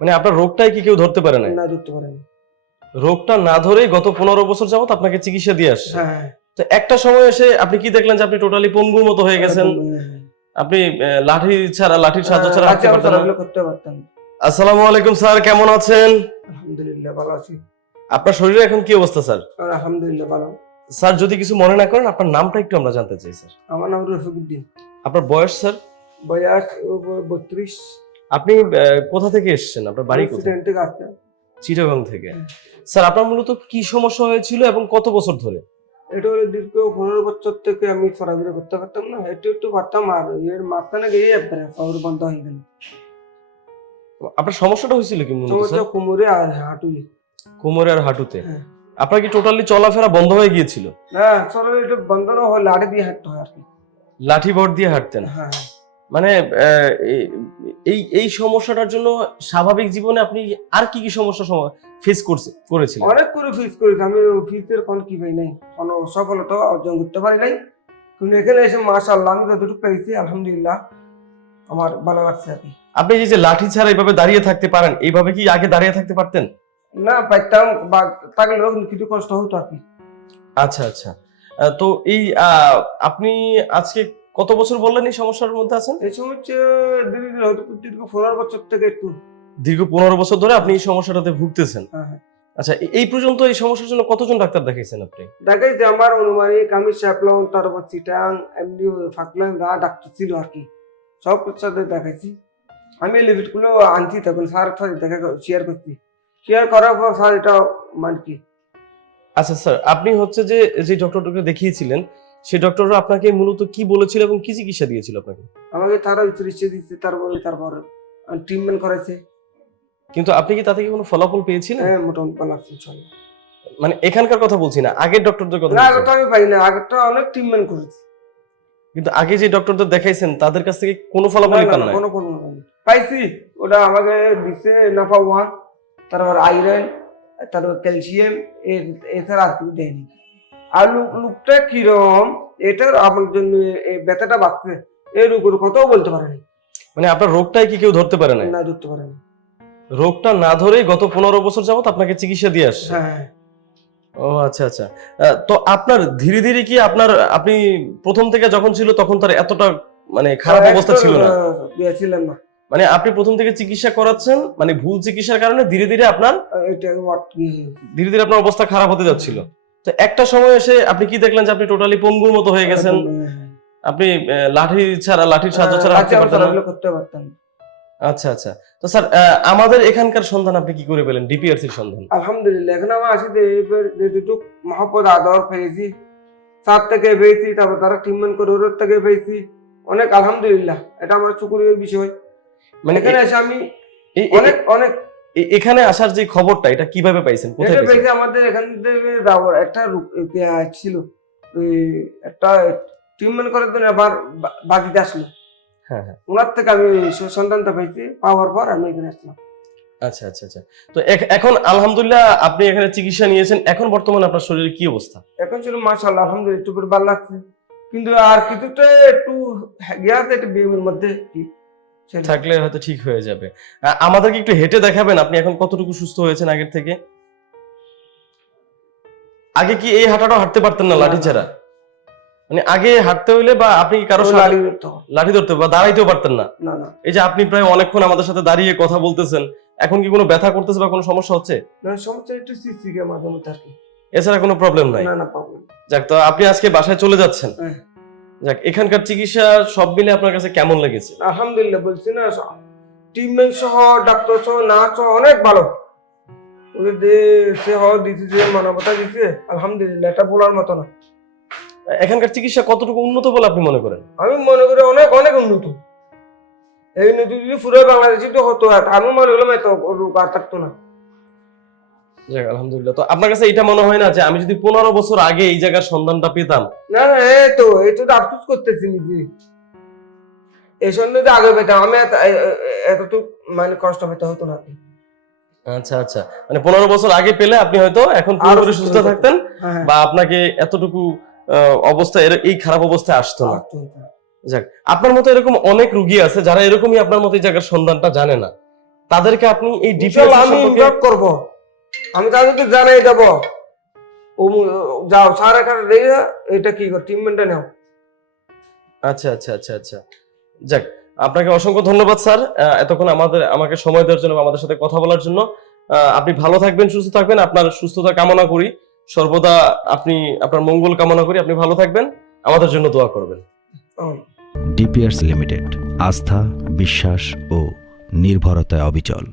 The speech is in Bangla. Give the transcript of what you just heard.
মানে আপনার রোগটাই কি কেউ ধরতে পারে না না ধরতে পারেনি রোগটা না ধরেই গত পনেরো বছর যাবত আপনাকে চিকিৎসা দিয়ে আসছে। হ্যাঁ হ্যাঁ। তো একটা সময় এসে আপনি কি দেখলেন যে আপনি টোটালি পঙ্গুর মতো হয়ে গেছেন? আপনি লাঠি ছাড়া লাঠির সাহায্য ছাড়া হাঁটতে পারতেন না? করতে পারতাম। আসসালামু আলাইকুম স্যার কেমন আছেন? আলহামদুলিল্লাহ ভালো আছি। আপনার শরীরে এখন কি অবস্থা স্যার? আলহামদুলিল্লাহ ভালো। স্যার যদি কিছু মনে না করেন আপনার নামটা একটু আমরা জানতে চাই স্যার। আমার নাম রফিকুদ্দিন। আপনার বয়স স্যার? বয়স বত্রিশ। আপনি কোথা থেকে এসেছেন? আপনার বাড়ি কোথায়? থেকে আসছে চিটাগাং থেকে। স্যার আপনার মূলত কি সমস্যা হয়েছিল এবং কত বছর ধরে? এটা হলো দীর্ঘ পনেরো বছর থেকে আমি চলাফেরা করতে পারতাম না একটু একটু পারতাম আর এর মাঝখানে গিয়ে একবারে বন্ধ হয়ে গেল। আপনার সমস্যাটা হয়েছিল কি মূলত সমস্যা কোমরে আর হাঁটুই কোমরে আর হাঁটুতে? হ্যাঁ। আপনার কি টোটালি চলাফেরা বন্ধ হয়ে গিয়েছিল? না চলো এটা বন্ধ না হয় লাঠি দিয়ে হাঁটতে হয় আর কি। লাঠি ভর দিয়ে হাঁটতেন? হ্যাঁ। মানে এই- এই সমস্যাটার জন্য স্বাভাবিক জীবনে আপনি আর কি কি সমস্যা ফেস করছে করেছিলেন? অনেক করে ফিস করেছি। আমি ফিসের কোন কি পাই নাই। কোনো সফলতা অর্জন করতে পারি নাই। কিন্তু এখানে এসে মাশাআল্লাহ আমি যতটুকু পেয়েছি আলহামদুলিল্লাহ আমার ভালো লাগছে আর কি। আপনি এই যে লাঠি ছাড়া এইভাবে দাঁড়িয়ে থাকতে পারেন এইভাবে কি আগে দাঁড়িয়ে থাকতে পারতেন? না পাইতাম বা থাকলেও কিছু কষ্ট হতো আর কি। আচ্ছা আচ্ছা। তো এই আপনি আজকে কত বছর বললেন এই সমস্যার মধ্যে আছেন? এই ধীরে দীর্ঘ পনেরো বছর থেকে একটু। দীর্ঘ পনেরো বছর ধরে আপনি এই সমস্যাটাতে ভুগতেছেন। হ্যাঁ, হ্যাঁ। আচ্ছা এই পর্যন্ত এই সমস্যার জন্য কতজন ডাক্তার দেখাইছেন আপনি? দেখাই যে আমার অনুমানিক আমি শ্যাপলন তারপর চিটাং এমনি ফাকলাম যা ডাক্তার ছিল আর কি সব সাথে দেখাইছি। আমি লিমিটগুলো আনছি তখন স্যার সাথে দেখা শেয়ার করছি। শেয়ার করার পর স্যার এটা মানে কি আচ্ছা স্যার আপনি হচ্ছে যে যে ডক্টরটাকে দেখিয়েছিলেন সেই ডক্টররা আপনাকে মূলত কি বলেছিল এবং কি চিকিৎসা দিয়েছিল আপনাকে? আমাকে তারা চিকিৎসা দিচ্ছে তারপরে তারপর ট্রিটমেন্ট করেছে। কিন্তু আপনি কি তা থেকে কোনো ফলাফল পেয়েছিলেন? হ্যাঁ মোটামুটি ভালো লাগছে ইনশাল্লাহ। মানে এখানকার কথা বলছি না আগের ডক্টরদের কথা না। আগেরটা আমি পাই না আগেরটা অনেক ট্রিটমেন্ট করেছি। কিন্তু আগে যে ডক্টরদের দেখাইছেন তাদের কাছ থেকে কোনো ফলাফল পান না, কোনো কোনো পাইছি ওটা আমাকে দিচ্ছে নাফা ওয়ান তারপর আয়রন তারপর ক্যালসিয়াম এছাড়া আর কিছু দেয়নি। আর লুক লুকটা কিরম? এটার আমার জন্য এই ব্যথাটা বাড়ছে। এই রোগের কথাও বলতে পারেনি মানে আপনার রোগটাই কি কেউ ধরতে পারে না না ধরতে পারেনি রোগটা না ধরেই গত পনেরো বছর যাবত আপনাকে চিকিৎসা দিয়ে আসছে। হ্যাঁ ও আচ্ছা আচ্ছা। তো আপনার ধীরে ধীরে কি আপনার আপনি প্রথম থেকে যখন ছিল তখন তার এতটা মানে খারাপ অবস্থা ছিল না? ইয়ে ছিলেন না। মানে আপনি প্রথম থেকে চিকিৎসা করাচ্ছেন মানে ভুল চিকিৎসার কারণে ধীরে ধীরে আপনার এটা ধীরে ধীরে আপনার অবস্থা খারাপ হতে যাচ্ছিল। তো একটা সময় এসে আপনি কি দেখলেন যে আপনি টোটালি পঙ্গুর মতো হয়ে গেছেন? আপনি লাঠি ছাড়া লাঠির সাহায্য ছাড়া হাঁটতে পারতেন করতে পারতাম। আচ্ছা আচ্ছা। তো স্যার আমাদের এখানকার সন্ধান আপনি কি করে পেলেন? ডিপিআরসির সন্ধান। আলহামদুলিল্লাহ এখন আমি আসি যেটুক মহাপদ আদর পেয়েছি সাত থেকে পেয়েছি তারপর তারা ট্রিটমেন্ট করে ওর থেকে পেয়েছি। অনেক আলহামদুলিল্লাহ এটা আমার চুকুরের বিষয়। মানে এখানে এসে আমি অনেক অনেক এখানে আসার যে খবরটা এটা কীভাবে পাইছেন? কোথায় পেয়েছি আমাদের এখান থেকে একটা ছিল একটা ট্রিটমেন্ট করার জন্য আবার বাকিতে আসলো। হ্যাঁ হ্যাঁ। ওনার থেকে আমি সন্তানটা পেয়েছি পাওয়ার পর আমি এখানে আসলাম। আচ্ছা আচ্ছা আচ্ছা। তো এখন আলহামদুলিল্লাহ আপনি এখানে চিকিৎসা নিয়েছেন এখন বর্তমানে আপনার শরীরে কি অবস্থা? এখন ছিল মাশাল্লাহ আলহামদুলিল্লাহ একটু ভালো লাগছে। কিন্তু আর কিছুটা একটু গিয়াতে একটু বিএমের মধ্যে থাকলে হয়তো ঠিক হয়ে যাবে। আমাদেরকে একটু হেঁটে দেখাবেন আপনি এখন কতটুকু সুস্থ হয়েছেন আগের থেকে? আগে কি এই হাঁটাটাও হাঁটতে পারতেন না লাঠি ছাড়া মানে আগে হাঁটতে হইলে বা আপনি কি কারও। লাঠি ধরতে। বা দাঁড়াইতেও পারতেন না? না এই যে আপনি প্রায় অনেকক্ষণ আমাদের সাথে দাঁড়িয়ে কথা বলতেছেন এখন কি কোনো ব্যথা করতেছে বা কোনো সমস্যা হচ্ছে? না সমস্যা একটু সিসি কে মাঝে মধ্যে আর কি। এছাড়া কোনো প্রবলেম নাই? না না প্রবলেম যাক তো আপনি আজকে বাসায় চলে যাচ্ছেন। হ্যাঁ। যাক এখানকার চিকিৎসা সব মিলে আপনার কাছে কেমন লেগেছে? আলহামদুলিল্লাহ বলছি না টিমমেট সহ ডাক্তার সহ নার্স সহ অনেক ভালো। ওদের যে সে হওয়া দিচ্ছে যে মানবতা দিচ্ছে আলহামদুলিল্লাহ এটা বলার মতো না। এখানকার চিকিৎসা কতটুকু উন্নত বলে আপনি মনে করেন? আমি মনে করি অনেক অনেক উন্নত। এই উন্নত যদি পুরো বাংলাদেশে তো হতো আমি মনে করলাম এত রোগ আর থাকতো না। যাক আলহামদুলিল্লাহ। তো আপনার কাছে এটা মনে হয় না যে আমি যদি পনেরো বছর আগে এই জায়গার সন্ধানটা পেতাম? না না এই তো তো আফসোস করতেছি নিজে। এই সন্ধ্যে যে আগে পেতাম আমি এ- এ- এতটুকু মানে কষ্ট পেতে হতো না। আচ্ছা আচ্ছা। মানে পনেরো বছর আগে পেলে আপনি হয়তো এখন পুরোপুরি সুস্থ থাকতেন। হ্যাঁ বা আপনাকে এতটুকু অবস্থা এই খারাপ অবস্থায় আসতো না। যাক আপনার মতো এরকম অনেক রুগী আছে যারা এরকমই আপনার মতো এই জায়গার সন্ধানটা জানে না। তাদেরকে আপনি এই ডিপিএস আমি করব। আমি তাদেরকে জানাই দেব। ও যাও স্যার এখানে রেখে এটা কি কর ট্রিটমেন্টটা নাও। আচ্ছা আচ্ছা আচ্ছা আচ্ছা। যাক আপনাকে অসংখ্য ধন্যবাদ স্যার এতক্ষণ আমাদের আমাকে সময় দেওয়ার জন্য আমাদের সাথে কথা বলার জন্য। আপনি ভালো থাকবেন সুস্থ থাকবেন আপনার সুস্থতা কামনা করি। সর্বদা আপনি আপনার মঙ্গল কামনা করি আপনি ভালো থাকবেন আমাদের জন্য দোয়া করবেন। হুম। ডিপিয়ার্স লিমিটেড আস্থা বিশ্বাস ও নির্ভরতায় অবিচল।